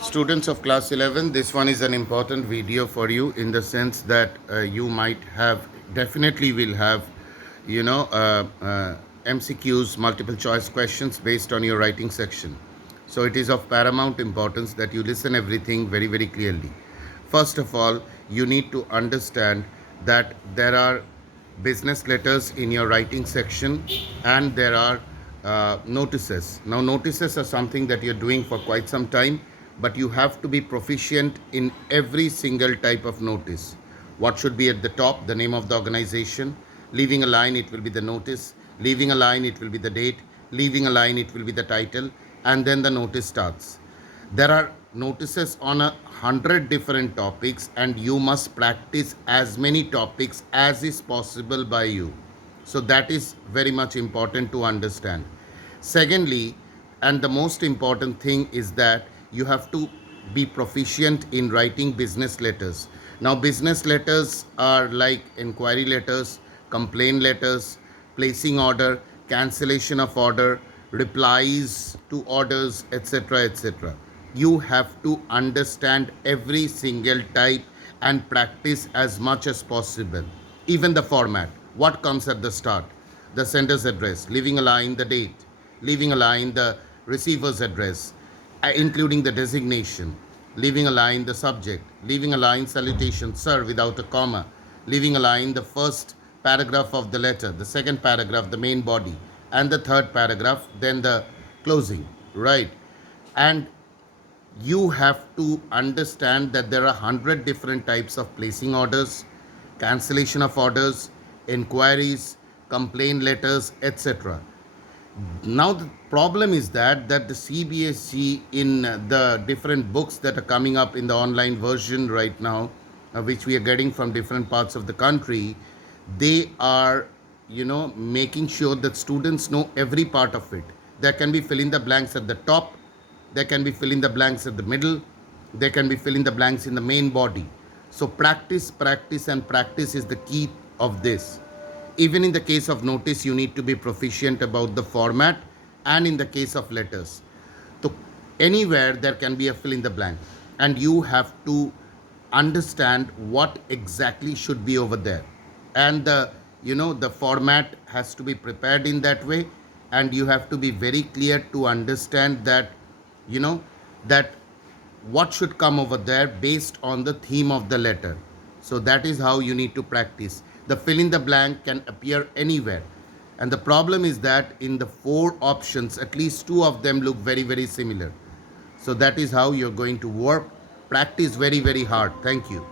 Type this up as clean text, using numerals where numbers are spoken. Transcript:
Students of class 11, this one is an important video for you in the sense that you might have, definitely will have, MCQs, multiple choice questions based on your writing section. So it is of paramount importance that you listen everything very, very clearly. First of all, you need to understand that there are business letters in your writing section and there are notices. Now, notices are something that you're doing for quite some time, but you have to be proficient in every single type of notice. What should be at the top? The name of the organization. Leaving a line, it will be the notice. Leaving a line, it will be the date. Leaving a line, it will be the title. And then the notice starts. There are notices on 100 different topics, and you must practice as many topics as is possible by you. So that is very much important to understand. Secondly, and the most important thing is that you have to be proficient in writing business letters. Now, business letters are like inquiry letters, complaint letters, placing order, cancellation of order, replies to orders, etc. etc. You have to understand every single type and practice as much as possible. Even the format, what comes at the start, the sender's address, leaving a line, the date, leaving a line, the receiver's address, including the designation, leaving a line, the subject, leaving a line, salutation, sir, without a comma, leaving a line, the first paragraph of the letter, the second paragraph, the main body, and the third paragraph, then the closing, right? And you have to understand that there are 100 different types of placing orders, cancellation of orders, inquiries, complaint letters, etc. Now the problem is that the CBSE in the different books that are coming up in the online version right now, which we are getting from different parts of the country, they are making sure that students know every part of it. There can be fill in the blanks at the top, there can be fill in the blanks at the middle, there can be fill in the blanks in the main body. So practice, practice and practice is the key of this. Even in the case of notice, you need to be proficient about the format, and in the case of letters. So anywhere there can be a fill in the blank, and you have to understand what exactly should be over there. And the format has to be prepared in that way, and you have to be very clear to understand that you know that what should come over there based on the theme of the letter. So that is how you need to practice. The fill in the blank can appear anywhere. And the problem is that in the four options, at least two of them look very, very similar. So that is how you're going to work. Practice very, very hard. Thank you.